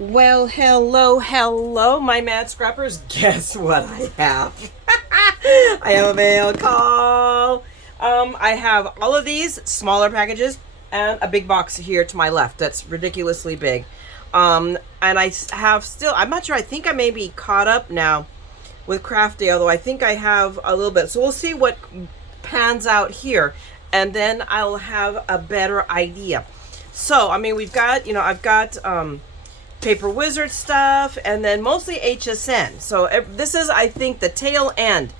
Well, hello, my mad scrappers. Guess what I have? I have a mail call. I have all of these smaller packages and a big box here to my left that's ridiculously big. And I have still, I'm not sure, I think I may be caught up now with Craft Day, although I think I have a little bit. So we'll see what pans out here, and then I'll have a better idea. So, I mean, we've got, I've got Paper Wizard stuff, and then mostly HSN. So this is, I think, the tail end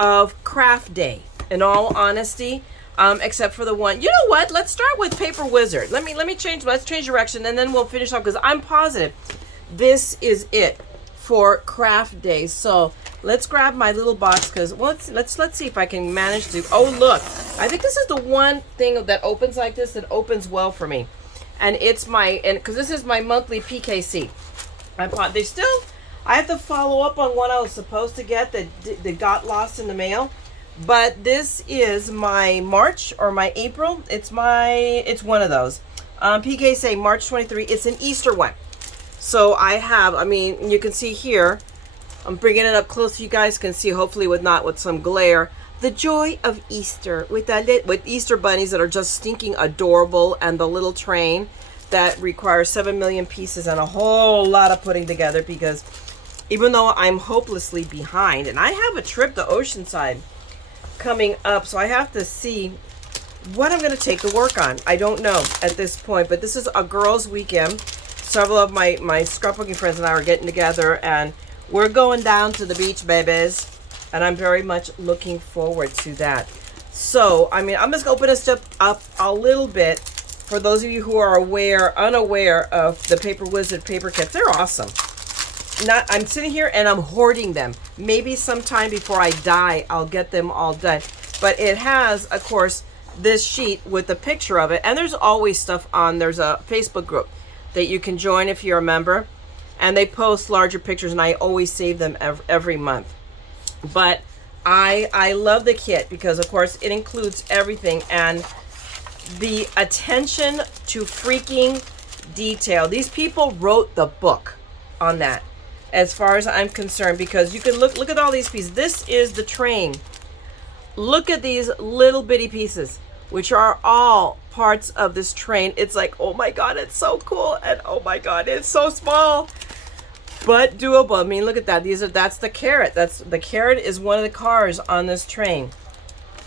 of Craft Day, in all honesty, except for the one. You know what? Let's start with Paper Wizard. Let's change direction, and then we'll finish off, because I'm positive this is it for Craft Day. So let's grab my little box, because let's see if I can manage to. Oh, look! I think this is the one thing that opens like this that opens well for me. And it's because this is my monthly PKC. I have to follow up on what I was supposed to get that got lost in the mail. But this is my March or my April. It's one of those. PKC March 23. It's an Easter one. So you can see here, I'm bringing it up close so you guys can see, hopefully with some glare. The joy of Easter with Easter bunnies that are just stinking adorable, and the little train that requires 7 million pieces and a whole lot of putting together, because even though I'm hopelessly behind, and I have a trip to Oceanside coming up, so I have to see what I'm going to take to work on. I don't know at this point, but this is a girls' weekend. Several of my scrapbooking friends and I are getting together, and we're going down to the beach, babies. And I'm very much looking forward to that. So, I'm just going to open this up a little bit for those of you who are unaware of the Paper Wizard paper kits. They're awesome. I'm sitting here and I'm hoarding them. Maybe sometime before I die, I'll get them all done. But it has, of course, this sheet with a picture of it. And there's always stuff on. There's a Facebook group that you can join if you're a member. And they post larger pictures, and I always save them every month. But I love the kit because, of course, it includes everything, and the attention to freaking detail. These people wrote the book on that, as far as I'm concerned, because you can look at all these pieces. This is the train. Look at these little bitty pieces, which are all parts of this train. It's like, oh my God, it's so cool, and oh my God, it's so small. But doable. I mean, look at that. That's the carrot. The carrot is one of the cars on this train.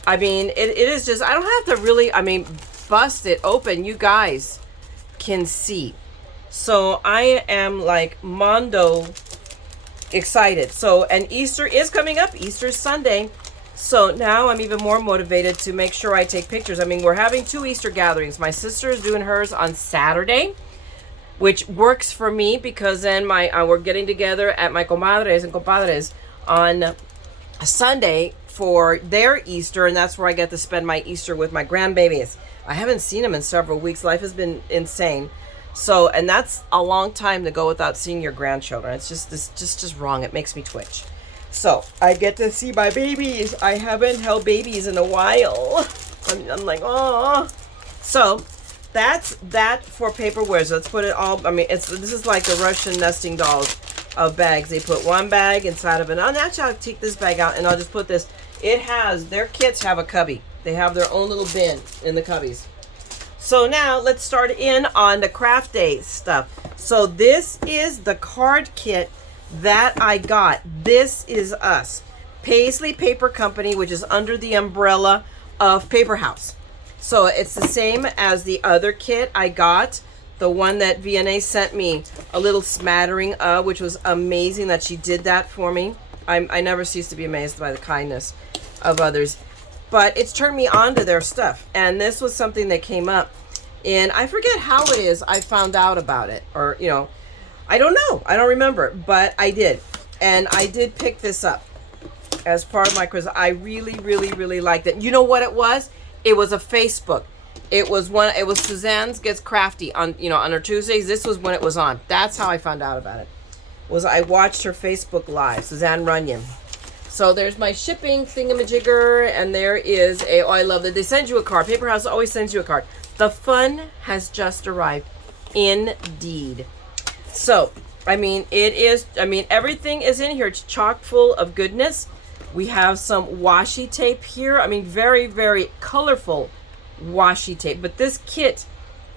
I mean, it is just, I don't have to really, bust it open. You guys can see. So I am like mondo excited. So, and Easter is coming up. Easter is Sunday. So now I'm even more motivated to make sure I take pictures. We're having 2 Easter gatherings. My sister is doing hers on Saturday, which works for me, because then we're getting together at my comadres and compadres on Sunday for their Easter, and that's where I get to spend my Easter with my grandbabies. I haven't seen them in several weeks. Life has been insane. So, and that's a long time to go without seeing your grandchildren. It's just wrong. It makes me twitch. So I get to see my babies. I haven't held babies in a while. I'm like, oh. So that's that for Paper Wizard. Let's put it all, this is like the Russian nesting dolls of bags. They put one bag inside of it. And actually, I'll take this bag out and I'll just put this. Their kits have a cubby. They have their own little bin in the cubbies. So now let's start in on the Craft Day stuff. So this is the card kit that I got. This is us. Paisley Paper Company, which is under the umbrella of Paper House. So it's the same as the other kit I got, the one that VNA sent me a little smattering of, which was amazing that she did that for me. I never cease to be amazed by the kindness of others. But it's turned me on to their stuff. And this was something that came up. And I forget how it is I found out about it. Or, I don't know. I don't remember. But I did. And I did pick this up as part of my quiz. I really, really, really liked it. You know what it was? It was a Facebook. It was Suzanne's Gets Crafty on her Tuesdays. This was when it was on. That's how I found out about it. I watched her Facebook Live, Suzanne Runyon. So there's my shipping thingamajigger, and there is I love that they send you a card. Paper House always sends you a card. The fun has just arrived. Indeed. So, I mean, everything is in here. It's chock full of goodness. We have some washi tape here. I mean, very, very colorful washi tape. But this kit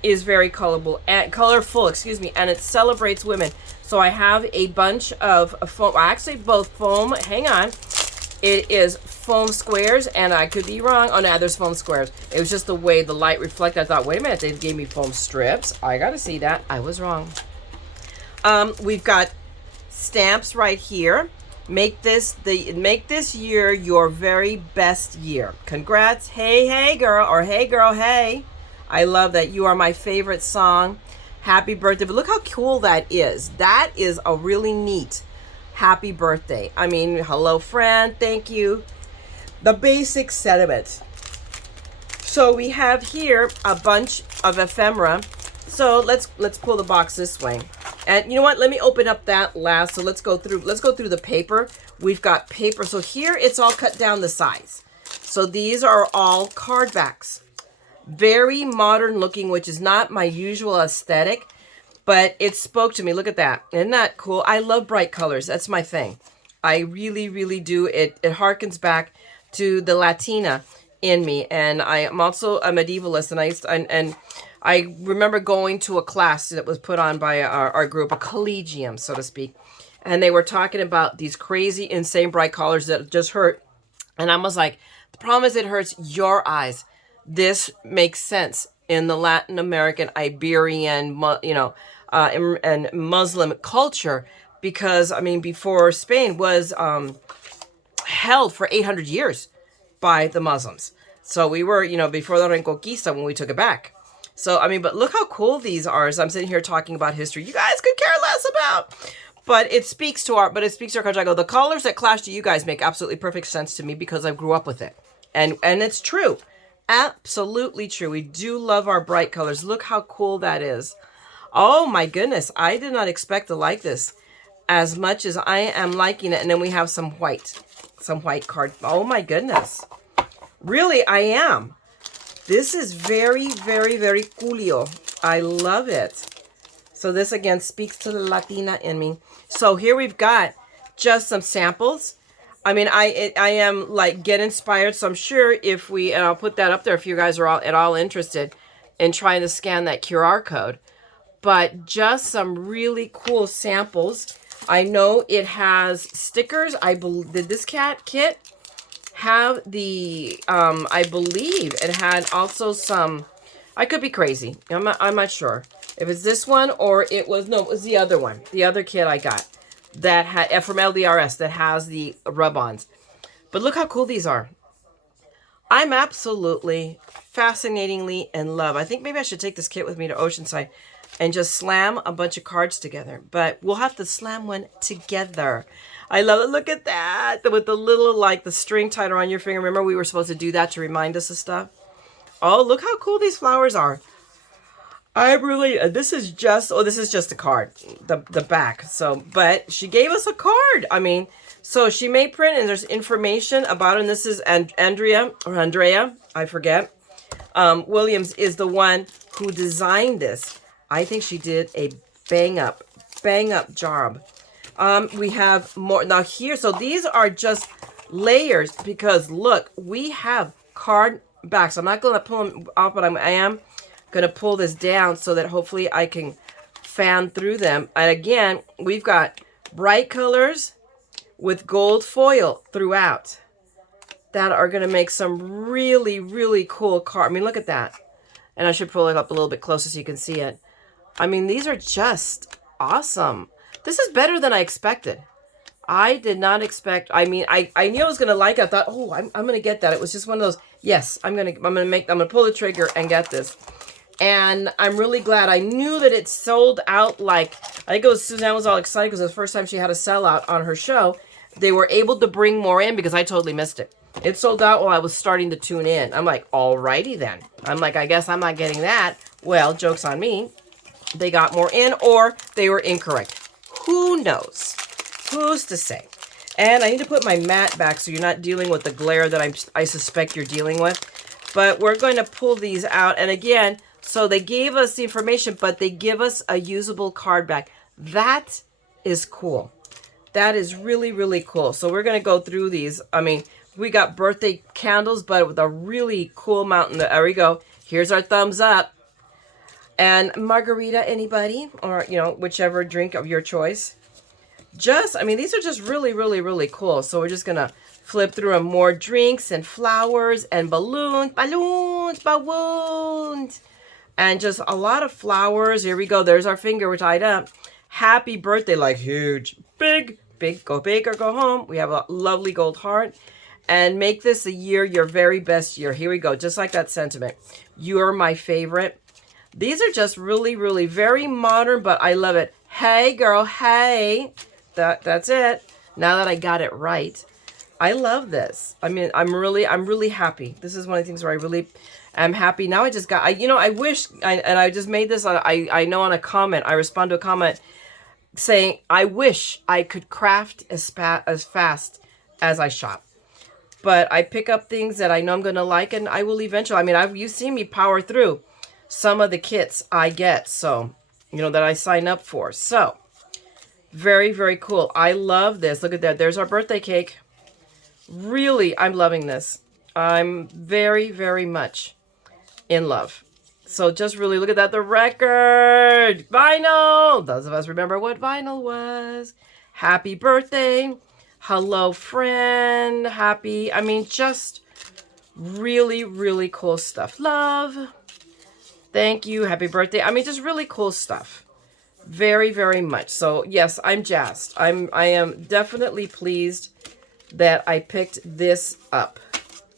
is very colorful, excuse me, and it celebrates women. So I have a bunch of foam, actually both foam, hang on. It is foam squares, and I could be wrong. Oh, no, there's foam squares. It was just the way the light reflected. I thought, wait a minute, they gave me foam strips. I gotta see that. I was wrong. We've got stamps right here. Make this year your very best year. Congrats. Hey girl, or hey girl, hey. I love that. You are my favorite song. Happy birthday. But look how cool that is. That is a really neat happy birthday. I mean, hello friend, thank you. The basic sentiment. So we have here a bunch of ephemera. So let's pull the box this way. And you know what? Let me open up that last. So let's go through the paper. We've got paper. So here it's all cut down the size. So these are all card backs. Very modern looking, which is not my usual aesthetic, but it spoke to me. Look at that. Isn't that cool? I love bright colors. That's my thing. I really, really do. It harkens back to the Latina in me. And I am also a medievalist, and I remember going to a class that was put on by our group, a collegium, so to speak. And they were talking about these crazy, insane bright colors that just hurt. And I was like, the problem is it hurts your eyes. This makes sense in the Latin American, Iberian, and Muslim culture, because, I mean, before Spain was held for 800 years by the Muslims. So we were, before the Reconquista when we took it back. So, I mean, but look how cool these are. As I'm sitting here talking about history, you guys could care less about. But it speaks to our culture. I go, the colors that clash to you guys make absolutely perfect sense to me because I grew up with it. And it's true. Absolutely true. We do love our bright colors. Look how cool that is. Oh my goodness. I did not expect to like this as much as I am liking it. And then we have some white card. Oh my goodness. Really, I am. This is very, very, very coolio. I love it. So this again speaks to the Latina in me. So here we've got just some samples. I mean, I am like get inspired. So I'm sure if and I'll put that up there if you guys are at all interested in trying to scan that QR code. But just some really cool samples. I know it has stickers. Did this kit have the, I believe it had also some, I could be crazy. I'm not sure if it's this one or it was the other one. The other kit I got. That had from LDRS that has the rub-ons. But look how cool these are. I'm absolutely fascinatingly in love. I think maybe I should take this kit with me to Oceanside and just slam a bunch of cards together. But we'll have to slam one together. I love it. Look at that. With the little, like, the string tied around your finger. Remember we were supposed to do that to remind us of stuff? Oh, look how cool these flowers are. I really, this is just a card, the back. So, but she gave us a card. I mean, so she made print and there's information about it. And this is Andrea, I forget. Williams is the one who designed this. I think she did a bang up job. We have more now here. So these are just layers because look, we have card backs. I'm not going to pull them off, but I am going to pull this down so that hopefully I can fan through them. And again, we've got bright colors with gold foil throughout that are going to make some really, really cool cards. I mean, look at that. And I should pull it up a little bit closer so you can see it. I mean, these are just awesome. This is better than I expected. I did not expect, I mean, I knew I was going to like it. I thought, oh, I'm going to get that. It was just one of those, yes, I'm going to pull the trigger and get this. And I'm really glad. I knew that it sold out like, I think it was Suzanne was all excited because it was the first time she had a sellout on her show. They were able to bring more in because I totally missed it. It sold out while I was starting to tune in. I'm like, alrighty then. I'm like, I guess I'm not getting that. Well, joke's on me. They got more in or they were incorrect. Who knows? Who's to say? And I need to put my mat back so you're not dealing with the glare that I suspect you're dealing with. But we're going to pull these out. And again, so they gave us the information, but they give us a usable card back. That is cool. That is really, really cool. So we're going to go through these. I mean, we got birthday candles, but with a really cool mountain. There we go. Here's our thumbs up. And margarita, anybody? Or, you know, whichever drink of your choice. I mean, these are just really, really, really cool. So we're just going to flip through them. More drinks and flowers and balloons. And just a lot of flowers. Here we go. There's our finger. We're tied up. Happy birthday, like huge, big, go big or go home. We have a lovely gold heart. And make this a year, your very best year. Here we go. Just like that sentiment. You're my favorite. These are just really, really very modern, but I love it. Hey, girl. Hey. That's it. Now that I got it right. I love this. I mean, I'm really happy. This is one of the things where I really am happy. Now I just got, I wish, and I just made this, I know on a comment, I respond to a comment saying, I wish I could craft as fast as I shop. But I pick up things that I know I'm going to like, and I will eventually, I mean, you've seen me power through some of the kits I get, so, you know, that I sign up for. So, very, very cool. I love this. Look at that. There's our birthday cake. Really, I'm loving this. I'm very, very much in love. So just really look at that. The record. Vinyl. Those of us remember what vinyl was. Happy birthday. Hello, friend. Happy. I mean, just really, really cool stuff. Love. Thank you. Happy birthday. I mean, just really cool stuff. Very, very much. So, yes, I'm jazzed. I am definitely pleased that I picked this up.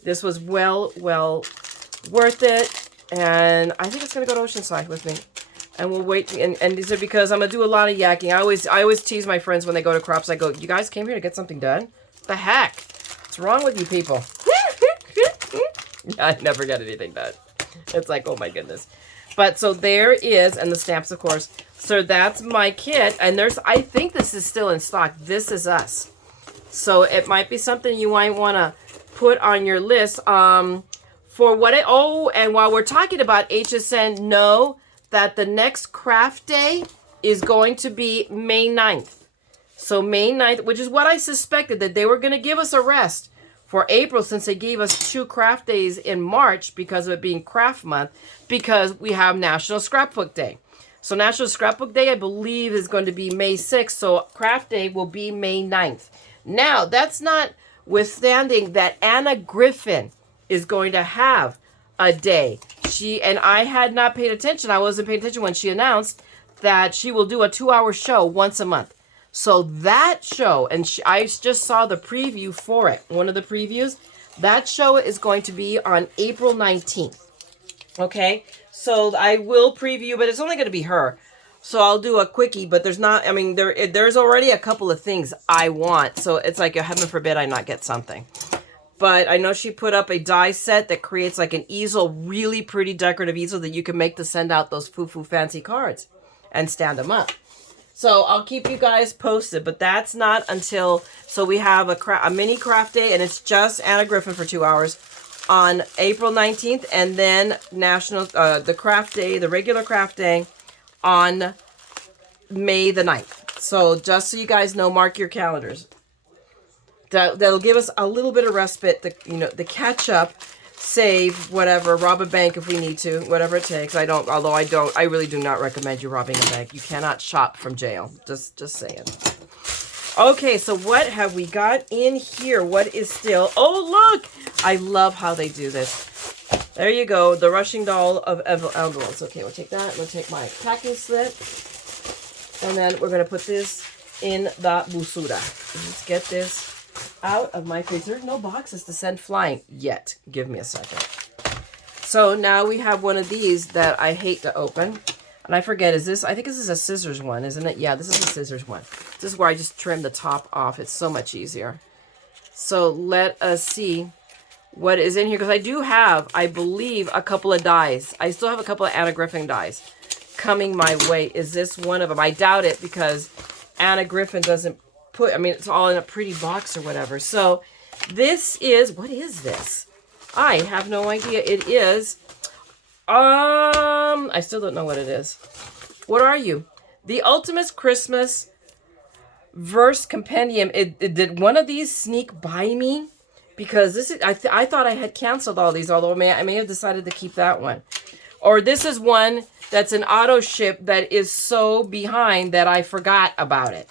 This was well worth it. And I think it's going to go to Oceanside with me. And we'll wait. And these are because I'm going to do a lot of yakking. I always tease my friends when they go to crops. I go, you guys came here to get something done? What the heck? What's wrong with you people? I never get anything done. It's like, oh my goodness. But so there is, and the stamps, of course. So that's my kit. And I think this is still in stock. This is us. So it might be something you might want to put on your list. For what it, and while we're talking about HSN, know that the next craft day is going to be May 9th. So May 9th, which is what I suspected, that they were going to give us a rest for April, since they gave us 2 craft days in March because of it being craft month, because we have National Scrapbook Day. So National Scrapbook Day, I believe, is going to be May 6th. So craft day will be May 9th. Now, that's not withstanding that Anna Griffin is going to have a day. And I had not paid attention. I wasn't paying attention when she announced that she will do a 2-hour show once a month. So that show, and I just saw the preview for it, one of the previews. That show is going to be on April 19th. Okay, so I will preview, but it's only going to be her. So I'll do a quickie, but there's not, I mean, there's already a couple of things I want. So it's like, heaven forbid I not get something. But I know she put up a die set that creates like an easel, really pretty decorative easel that you can make to send out those foo-foo fancy cards and stand them up. So I'll keep you guys posted, but that's not until, so we have a mini craft day, and it's just Anna Griffin for 2 hours on April 19th, and then the craft day, the regular craft day on May the 9th. So just so you guys know, mark your calendars. That'll give us a little bit of respite, the catch up, save, whatever, rob a bank if we need to, whatever it takes. I really do not recommend you robbing a bank. You cannot shop from jail. Just saying. Okay, so what have we got in here? What is still, oh look! I love how they do this. There you go, the Rushing Doll of envelopes. Okay, we'll take that. We'll take my packing slip. And then we're going to put this in the busura. Let's get this out of my freezer. There's no boxes to send flying yet. Give me a second. So now we have one of these that I hate to open. And I forget, I think this is a scissors one, isn't it? Yeah, this is a scissors one. This is where I just trim the top off. It's so much easier. So let us see what is in here. Because I do have, I believe, a couple of dies. I still have a couple of Anna Griffin dies coming my way. Is this one of them? I doubt it, because Anna Griffin doesn't put, I mean, it's all in a pretty box or whatever. So this is, what is this? I have no idea. It is, I still don't know what it is. What are you? The Ultimate Christmas Verse Compendium. Did one of these sneak by me? Because this is, I thought I had canceled all these, although I may have decided to keep that one. Or this is one that's an auto ship that is so behind that I forgot about it.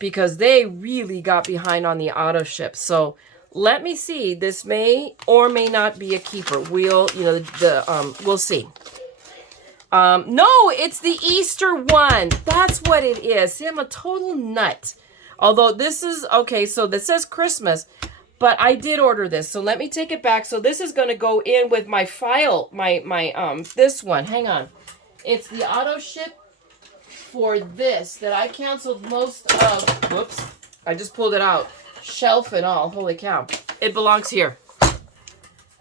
Because they really got behind on the auto ship. So let me see. This may or may not be a keeper. We'll see. No, it's the Easter one. That's what it is. See, I'm a total nut. Although this is, okay, so this says Christmas, but I did order this. So let me take it back. So this is going to go in with my file, this one. Hang on. It's the auto ship for this that I canceled most of. Whoops. I just pulled it out. Shelf and all. Holy cow. It belongs here.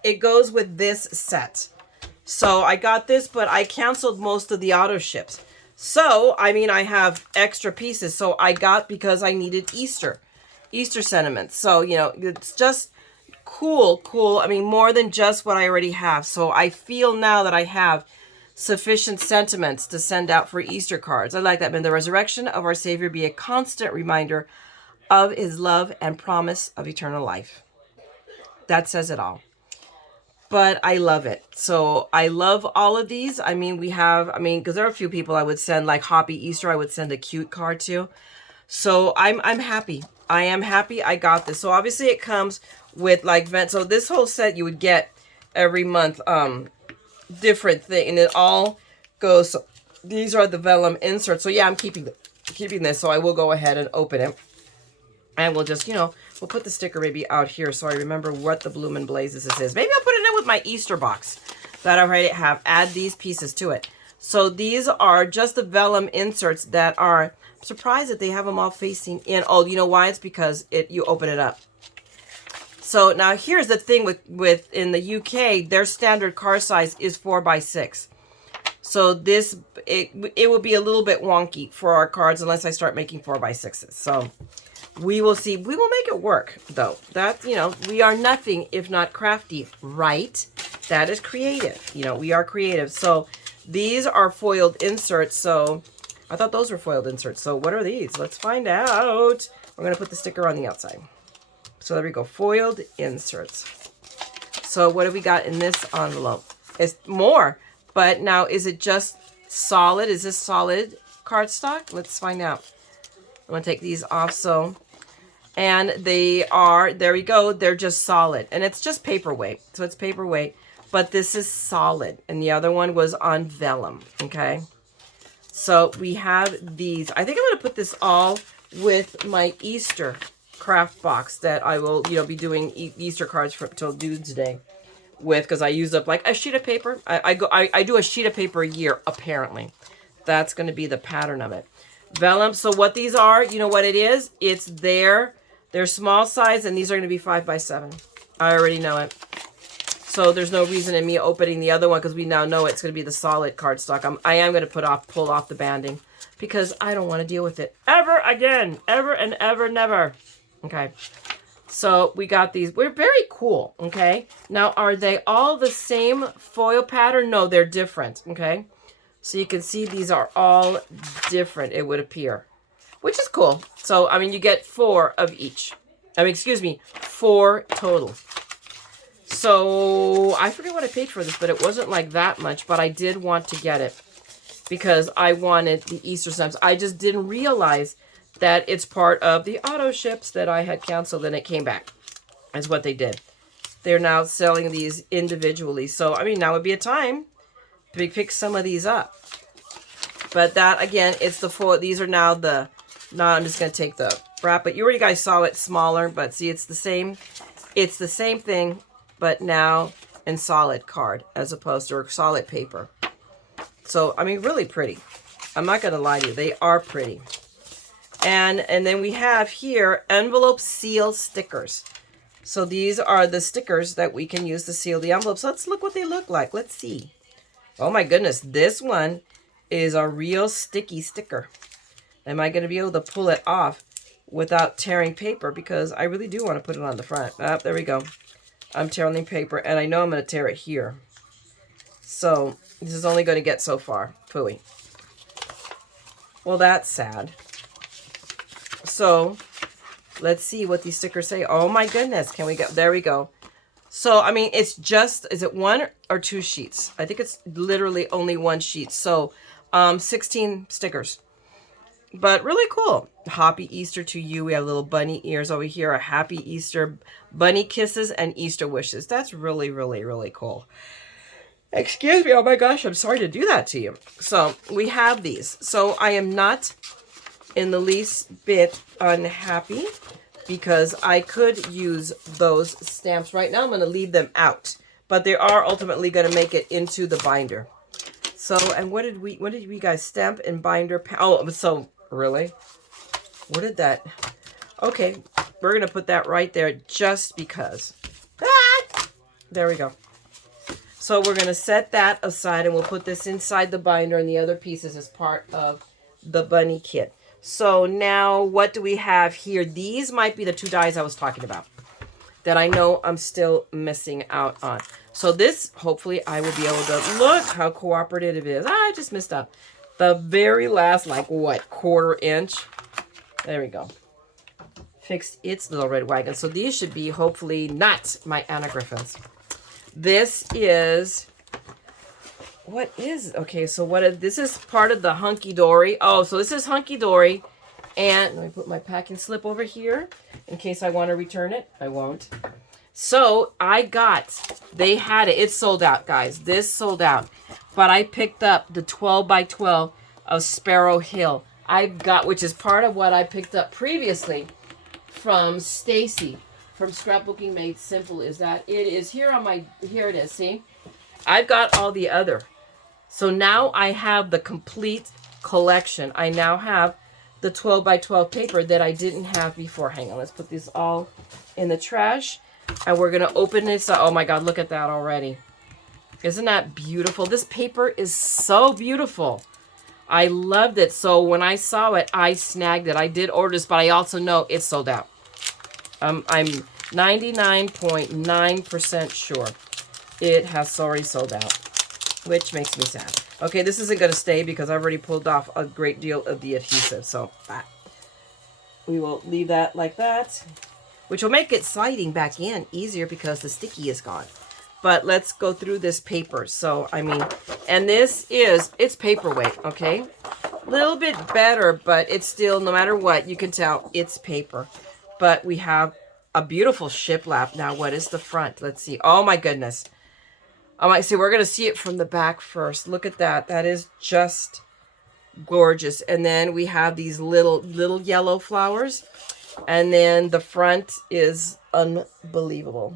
It goes with this set. So I got this, but I canceled most of the auto ships. So, I mean, I have extra pieces. So I got because I needed Easter sentiments. So, you know, it's just cool. I mean, more than just what I already have. So I feel now that I have sufficient sentiments to send out for Easter cards. I like that. May the resurrection of our Savior be a constant reminder of his love and promise of eternal life. That says it all. But I love it. So I love all of these. I mean, because there are a few people I would send, like Hoppy Easter, I would send a cute card to. So I'm happy. I am happy I got this. So obviously it comes with like so this whole set you would get every month, different thing, and it all goes. So these are the vellum inserts. So yeah, I'm keeping this. So I will go ahead and open it, and we'll just, we'll put the sticker maybe out here so I remember what the bloomin' blazes this is. Maybe I'll put it in with my Easter box that I already have. Add these pieces to it. So these are just the vellum inserts that are, I'm surprised that they have them all facing in. Oh, you know why? It's because you open it up. So now here's the thing with in the UK, their standard card size is 4x6. So this, it will be a little bit wonky for our cards unless I start making 4x6s. So we will see. We will make it work, though. That, we are nothing if not crafty, right? That is creative. We are creative. So these are foiled inserts. So I thought those were foiled inserts. So what are these? Let's find out. We're going to put the sticker on the outside. So there we go. Foiled inserts. So what do we got in this envelope? It's more. But now, is it just solid? Is this solid cardstock? Let's find out. I'm going to take these off. And they are, there we go. They're just solid. And it's just paperweight. So it's paperweight. But this is solid. And the other one was on vellum. Okay. So we have these. I think I'm going to put this all with my Easter craft box that I will, be doing Easter cards till Doomsday with, because I use up like a sheet of paper. I do a sheet of paper a year, apparently. That's going to be the pattern of it. Vellum. So what these are, you know what it is? It's they're small size, and these are going to be 5x7. I already know it. So there's no reason in me opening the other one, because we now know it's going to be the solid cardstock. I am going to pull off the banding, because I don't want to deal with it ever again. Ever and ever, never. Okay. So we got these. We're very cool. Okay. Now, are they all the same foil pattern? No, they're different. Okay. So you can see these are all different, it would appear, which is cool. So, I mean, you get 4 of each. 4 total. So I forget what I paid for this, but it wasn't like that much, but I did want to get it because I wanted the Easter stamps. I just didn't realize that it's part of the auto ships that I had canceled, and it came back. That's what they did. They're now selling these individually. So, I mean, now would be a time to pick some of these up. But that, again, it's the 4. These are now the, I'm just going to take the wrap. But you already guys saw it smaller. But see, it's the same thing, but now in solid card as opposed to solid paper. So, I mean, really pretty. I'm not going to lie to you. They are pretty. And then we have here envelope seal stickers. So these are the stickers that we can use to seal the envelopes. Let's look what they look like. Let's see. Oh my goodness. This one is a real sticky sticker. Am I going to be able to pull it off without tearing paper? Because I really do want to put it on the front. Oh, there we go. I'm tearing the paper, and I know I'm going to tear it here. So this is only going to get so far. Phooey. Well, that's sad. So let's see what these stickers say. Oh my goodness. Can we go? There we go. So, I mean, it's just, is it 1 or 2 sheets? I think it's literally only 1 sheet. So 16 stickers. But really cool. Happy Easter to you. We have little bunny ears over here. A happy Easter, bunny kisses, and Easter wishes. That's really, really, really cool. Excuse me. Oh my gosh. I'm sorry to do that to you. So we have these. So I am not in the least bit unhappy because I could use those stamps. Right now I'm going to leave them out. But they are ultimately going to make it into the binder. So, and what did we guys stamp and binder? Oh, so really? What did that? Okay, we're going to put that right there just because. Ah! There we go. So we're going to set that aside and we'll put this inside the binder and the other pieces as part of the bunny kit. So now what do we have here? These might be the 2 dies I was talking about that I know I'm still missing out on. So this, hopefully I will be able to, look how cooperative it is. I just missed out. The very last, like what, 1/4 inch. There we go. Fixed its little red wagon. So these should be hopefully not my Anna Griffins. This is, what is, okay, so this is part of the Hunkydory. Oh, so this is Hunkydory. And let me put my packing slip over here in case I want to return it. I won't. So I got, they had it. It's sold out, guys. This sold out. But I picked up the 12 by 12 of Sparrow Hill. I've got, which is part of what I picked up previously from Stacy from Scrapbooking Made Simple. Is that it is here on my, here it is. See, I've got all the other. So now I have the complete collection. I now have the 12 by 12 paper that I didn't have before. Hang on, let's put this all in the trash. And we're going to open this. Oh my God, look at that already. Isn't that beautiful? This paper is so beautiful. I loved it. So when I saw it, I snagged it. I did order this, but I also know it's sold out. I'm 99.9% sure it has already sold out, which makes me sad. Okay, this isn't going to stay because I've already pulled off a great deal of the adhesive. So we will leave that like that, which will make it sliding back in easier because the sticky is gone. But let's go through this paper. So, I mean, and this is, it's paperweight, okay? A little bit better, but it's still, no matter what, you can tell it's paper. But we have a beautiful shiplap. Now, what is the front? Let's see. Oh, my goodness. Oh, my, see, we're going to see it from the back first. Look at that. That is just gorgeous. And then we have these little yellow flowers. And then the front is unbelievable.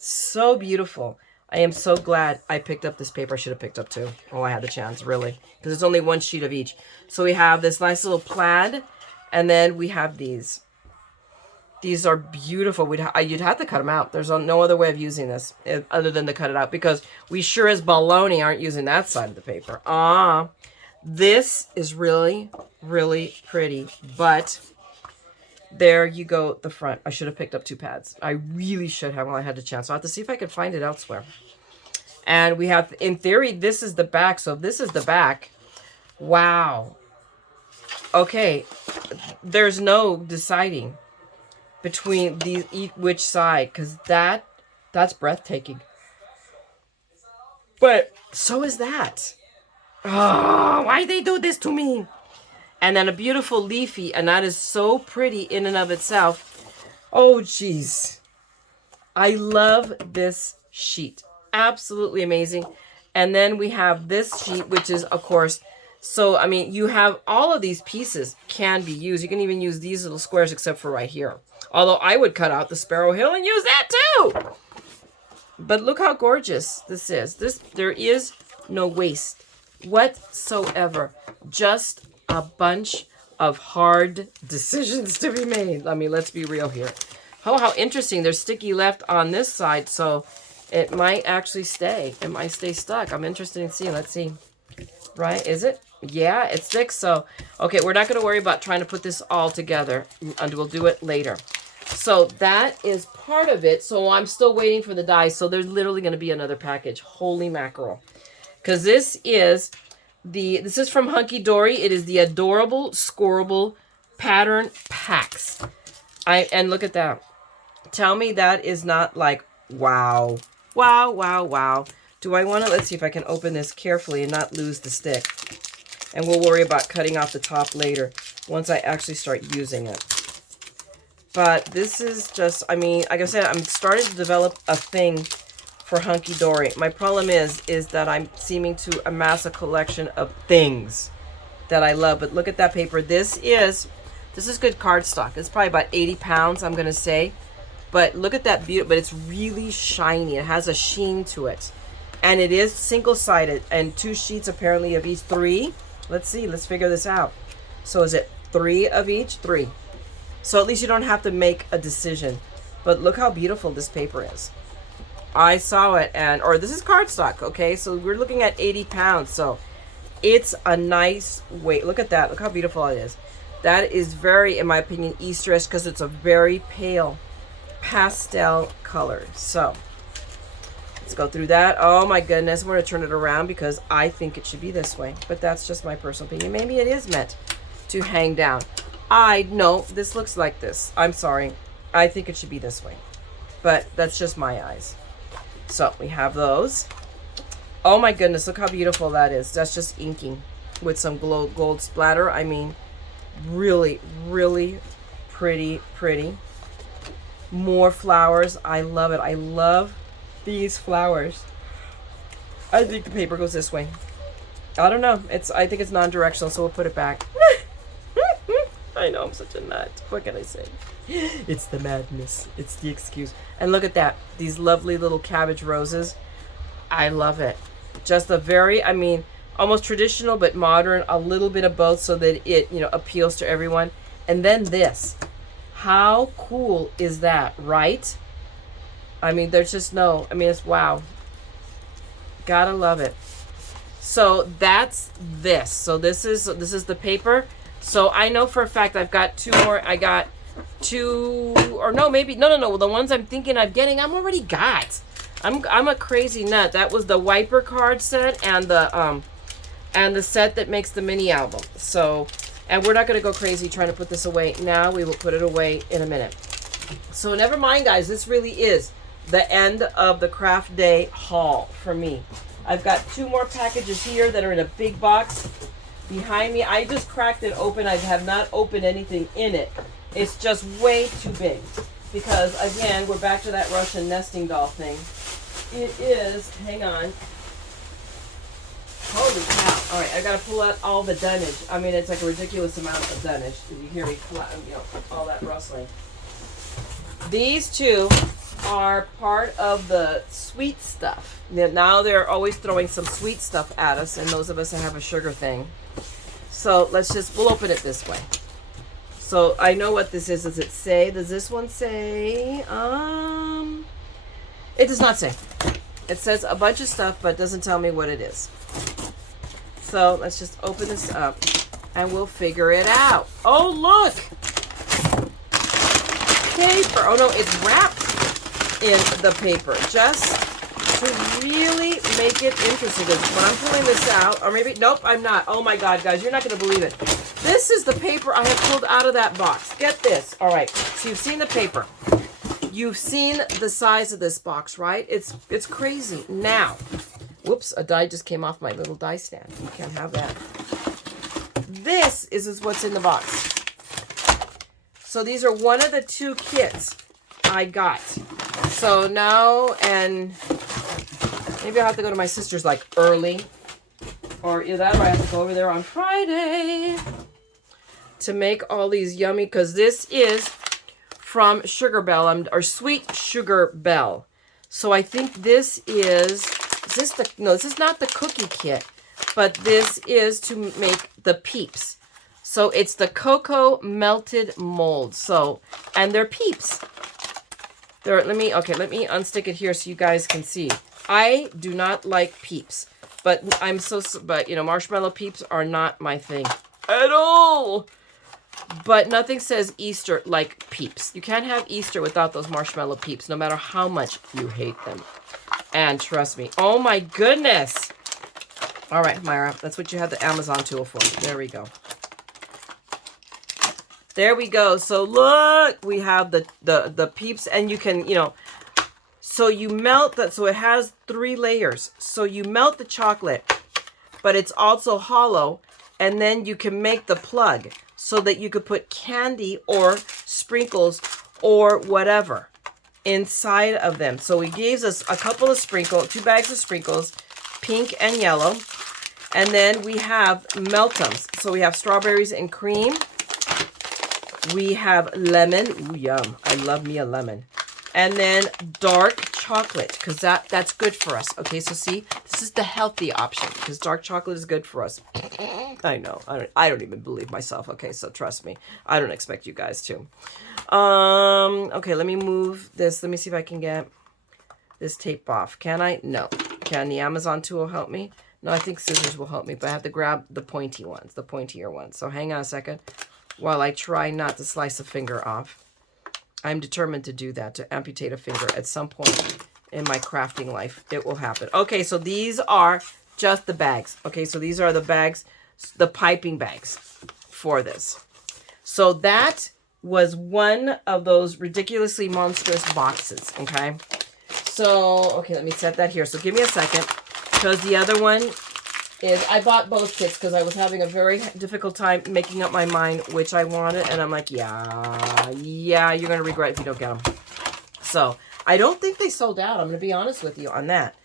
So beautiful. I am so glad I picked up this paper. I should have picked up 2. Oh, I had the chance, really. Because it's only 1 sheet of each. So we have this nice little plaid. And then we have these. These are beautiful. You'd have to cut them out. There's no other way of using this other than to cut it out. Because we sure as baloney aren't using that side of the paper. This is really, really pretty. But there you go, the front. I should have picked up 2 pads. I really should have while I had the chance. So I have to see if I can find it elsewhere. And we have, in theory, this is the back. So if this is the back, wow. Okay, there's no deciding between these, which side, because that's breathtaking. But so is that. Oh, why they do this to me? And then a beautiful leafy, and that is so pretty in and of itself. Oh, geez. I love this sheet. Absolutely amazing. And then we have this sheet, which is, of course, so, I mean, you have all of these pieces can be used. You can even use these little squares except for right here. Although I would cut out the Sparrow Hill and use that too. But look how gorgeous this is. There is no waste whatsoever. Just a bunch of hard decisions to be made. I mean, let's be real here. Oh, how interesting. There's sticky left on this side, so it might actually stay. It might stay stuck. I'm interested in seeing. Let's see. Right? Is it? Yeah, it sticks. So, okay, we're not going to worry about trying to put this all together, and we'll do it later. So that is part of it. So I'm still waiting for the dies. So there's literally going to be another package. Holy mackerel. Because this is This is from Hunkydory. It is the adorable Scorable pattern packs. And look at that. Tell me that is not like, wow. Wow, wow, wow. Do I want to, let's see if I can open this carefully and not lose the stick. And we'll worry about cutting off the top later once I actually start using it. But this is just, I mean, like I said, I'm starting to develop a thing for Hunkydory. My problem is that I'm seeming to amass a collection of things that I love. But look at that paper. This is good cardstock. It's probably about 80 pounds, I'm going to say. But look at that beauty, but it's really shiny. It has a sheen to it. And it is single-sided, and 2 sheets apparently of each. 3. Let's see, let's figure this out. So is it 3 of each? 3. So at least you don't have to make a decision. But look how beautiful this paper is. I saw it, or this is cardstock, okay? So we're looking at 80 pounds. So it's a nice weight. Look at that. Look how beautiful it is. That is very, in my opinion, Easterish because it's a very pale pastel color. So let's go through that. Oh my goodness. I'm going to turn it around because I think it should be this way. But that's just my personal opinion. Maybe it is meant to hang down. I know this looks like this. I'm sorry. I think it should be this way. But that's just my eyes. So we have those. Oh my goodness. Look how beautiful that is. That's just inking with some gold splatter. I mean, really, really pretty. More flowers. I love it. I love these flowers. I think the paper goes this way. I don't know. I think it's non-directional, so we'll put it back. I know I'm such a nut. What can I say? It's the madness. It's the excuse. And look at that. These lovely little cabbage roses. I love it. Just a very, I mean, almost traditional but modern. A little bit of both so that it, appeals to everyone. And then this. How cool is that, right? I mean, there's just no, I mean, it's wow. Gotta love it. So that's this. So this is the paper. So I know for a fact I've got 2 more. I got 2, or no, maybe, no. The ones I'm thinking of getting, I'm already got. I'm a crazy nut. That was the wiper card set and the set that makes the mini album. So, and we're not going to go crazy trying to put this away now. We will put it away in a minute. So never mind, guys. This really is the end of the craft day haul for me. I've got 2 more packages here that are in a big box behind me. I just cracked it open. I have not opened anything in it. It's just way too big because, again, we're back to that Russian nesting doll thing. It is, hang on. Holy cow. All right, I got to pull out all the dunnage. I mean, it's like a ridiculous amount of dunnage. Did you hear me? All that rustling. These 2 are part of the sweet stuff. Now they're always throwing some sweet stuff at us, and those of us that have a sugar thing. So we'll open it this way. So I know what this is. Does it say? Does this one say? It does not say. It says a bunch of stuff, but doesn't tell me what it is. So let's just open this up, and we'll figure it out. Oh, look! Paper. Oh, no, it's wrapped in the paper. Just to really make it interesting. Because when I'm pulling this out, or maybe, nope, I'm not. Oh, my God, guys, you're not going to believe it. This is the paper I have pulled out of that box. Get this. All right, so you've seen the paper. You've seen the size of this box, right? It's crazy. Now, whoops, a die just came off my little die stand. You can't have that. This is what's in the box. So these are one of the 2 kits I got. So now, and maybe I'll have to go to my sister's like early. Or either that or I have to go over there on Friday to make all these yummy, because this is from Sugar Bell, or Sweet Sugar Bell. So I think this is this is not the cookie kit, but this is to make the Peeps. So it's the cocoa melted mold. So, and they're Peeps. Let me unstick it here so you guys can see. I do not like Peeps, but marshmallow Peeps are not my thing at all. But nothing says Easter like Peeps. You can't have Easter without those marshmallow Peeps, no matter how much you hate them. And trust me, oh my goodness. All right, Myra, that's what you had the Amazon tool for. There we go. There we go. So look, we have the Peeps, and you can, you know, so you melt that. So it has 3 layers. So you melt the chocolate, but it's also hollow, and then you can make the plug so that you could put candy or sprinkles or whatever inside of them. So he gives us a couple of sprinkles, 2 bags of sprinkles, pink and yellow. And then we have meltums. So we have strawberries and cream. We have lemon. Ooh, yum. I love me a lemon. And then dark chocolate, because that's good for us. Okay, so see, this is the healthy option, because dark chocolate is good for us. I know. I don't even believe myself. Okay, so trust me. I don't expect you guys to. Okay, let me move this. Let me see if I can get this tape off. Can I? No. Can the Amazon tool help me? No, I think scissors will help me, but I have to grab the pointy ones, the pointier ones. So hang on a second while I try not to slice a finger off. I'm determined to do that, to amputate a finger at some point in my crafting life. It will happen. Okay, so these are just the bags. Okay, so these are the bags, the piping bags for this. So that was one of those ridiculously monstrous boxes, okay? So, okay, let me set that here. So give me a second. Because the other one is, I bought both kits because I was having a very difficult time making up my mind which I wanted. And I'm like, yeah, you're going to regret if you don't get them. So I don't think they sold out. I'm going to be honest with you on that.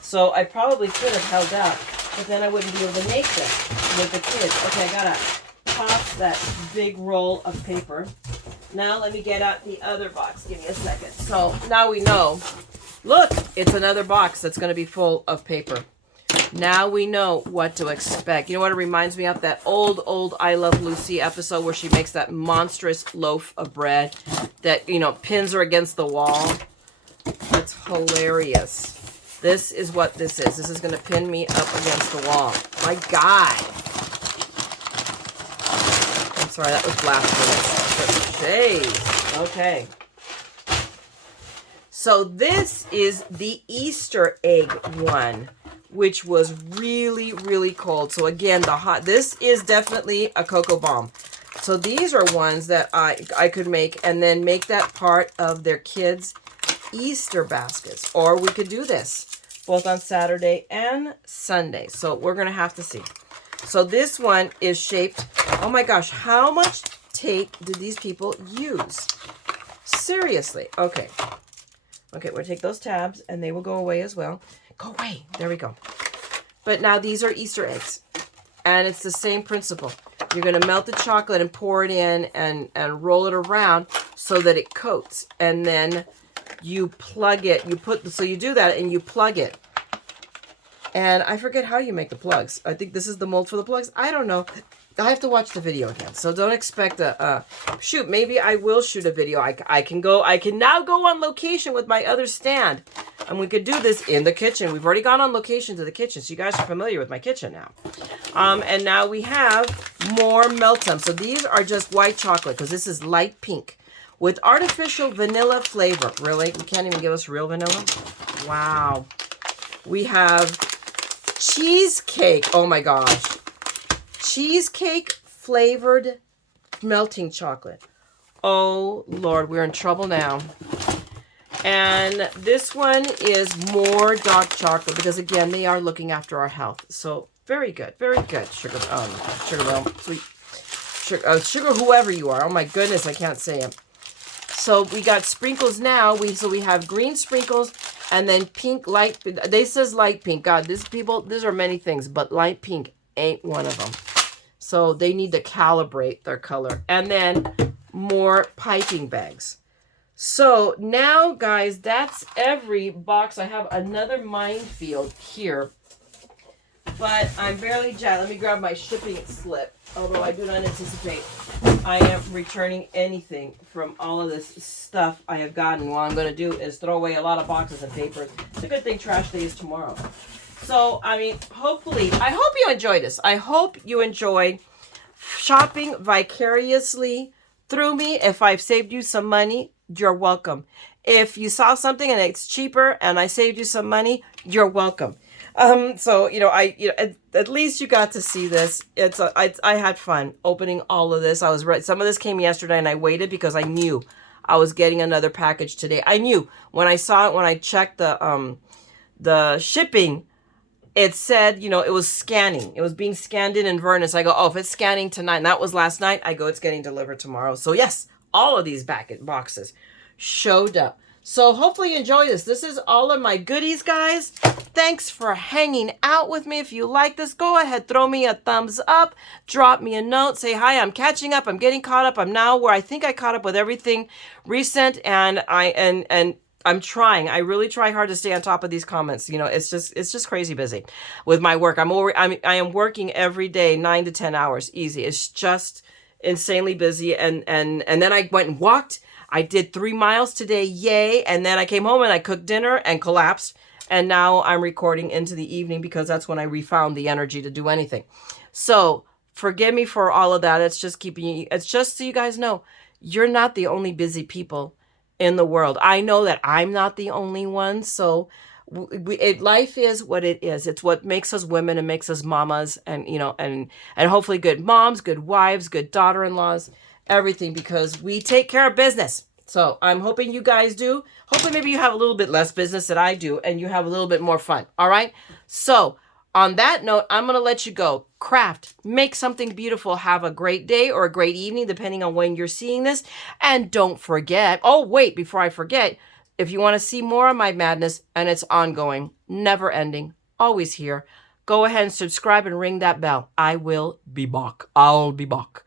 So I probably could have held out, but then I wouldn't be able to make them with the kids. Okay, I got to toss that big roll of paper. Now let me get out the other box. Give me a second. So now we know. Look, it's another box that's going to be full of paper. Now we know what to expect. You know what it reminds me of? That old I Love Lucy episode where she makes that monstrous loaf of bread that, you know, pins her against the wall. That's hilarious. This is what this is. This is going to pin me up against the wall. My God. I'm sorry, that was blasphemous. Jeez. Okay. So this is the Easter egg one, which was really, really cold. So again, this is definitely a cocoa bomb. So these are ones that I could make and then make that part of their kids' Easter baskets. Or we could do this both on Saturday and Sunday. So we're going to have to see. So this one is shaped. Oh my gosh, how much tape did these people use? Seriously. Okay. Okay, we'll take those tabs, and they will go away as well. Go away. There we go. But now these are Easter eggs, and it's the same principle. You're going to melt the chocolate and pour it in and roll it around so that it coats. And then you plug it. So you do that, and you plug it. And I forget how you make the plugs. I think this is the mold for the plugs. I don't know. I have to watch the video again, so don't expect shoot. Maybe I will shoot a video. I can now go on location with my other stand, and we could do this in the kitchen. We've already gone on location to the kitchen, so you guys are familiar with my kitchen now. And now we have more meltums. So these are just white chocolate because this is light pink with artificial vanilla flavor. Really, you can't even give us real vanilla. Wow. We have cheesecake. Oh my gosh. Cheesecake flavored melting chocolate. Oh Lord, we're in trouble now. And this one is more dark chocolate because again, they are looking after our health. So very good, sugar sweet sugar, whoever you are. Oh my goodness, I can't say it. So we got sprinkles now. We have green sprinkles and then pink light. They says light pink. God, these are many things, but light pink ain't one of them. So they need to calibrate their color. And then more piping bags. So now, guys, that's every box. I have another minefield here. But I'm barely jazzed. Let me grab my shipping slip. Although I do not anticipate I am returning anything from all of this stuff I have gotten. What I'm going to do is throw away a lot of boxes and papers. It's a good thing trash day is tomorrow. So, I mean, hopefully, I hope you enjoyed this. I hope you enjoyed shopping vicariously through me. If I've saved you some money, you're welcome. If you saw something and it's cheaper and I saved you some money, you're welcome. So at least you got to see this. I had fun opening all of this. I was right. Some of this came yesterday, and I waited because I knew I was getting another package today. I knew when I saw it, when I checked the shipping, it said, it was scanning. It was being scanned in Inverness. I go, oh, if it's scanning tonight, and that was last night, I go, it's getting delivered tomorrow. So yes, all of these boxes showed up. So hopefully you enjoy this. This is all of my goodies, guys. Thanks for hanging out with me. If you like this, go ahead, throw me a thumbs up, drop me a note, say, hi, I'm catching up. I'm getting caught up. I'm now where I think I caught up with everything recent, and I'm trying. I really try hard to stay on top of these comments. It's just crazy busy with my work. I am working every day, 9 to 10 hours, easy. It's just insanely busy. And then I went and walked. I did 3 miles today, yay! And then I came home and I cooked dinner and collapsed. And now I'm recording into the evening because that's when I refound the energy to do anything. So forgive me for all of that. It's just so you guys know, you're not the only busy people in the world. I know that I'm not the only one. So life is what it is. It's what makes us women and makes us mamas, and and hopefully good moms, good wives, good daughter-in-laws, everything, because we take care of business. So I'm hoping you guys do. Hopefully maybe you have a little bit less business than I do, and you have a little bit more fun. All right. So on that note, I'm going to let you go. Craft, make something beautiful. Have a great day or a great evening, depending on when you're seeing this. And don't forget, oh, wait, before I forget, if you want to see more of my madness, and it's ongoing, never ending, always here, go ahead and subscribe and ring that bell. I will be back. I'll be back.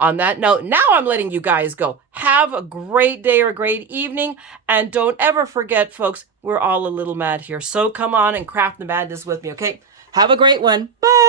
On that note, now I'm letting you guys go. Have a great day or a great evening. And don't ever forget, folks, we're all a little mad here. So come on and craft the madness with me, okay? Have a great one. Bye.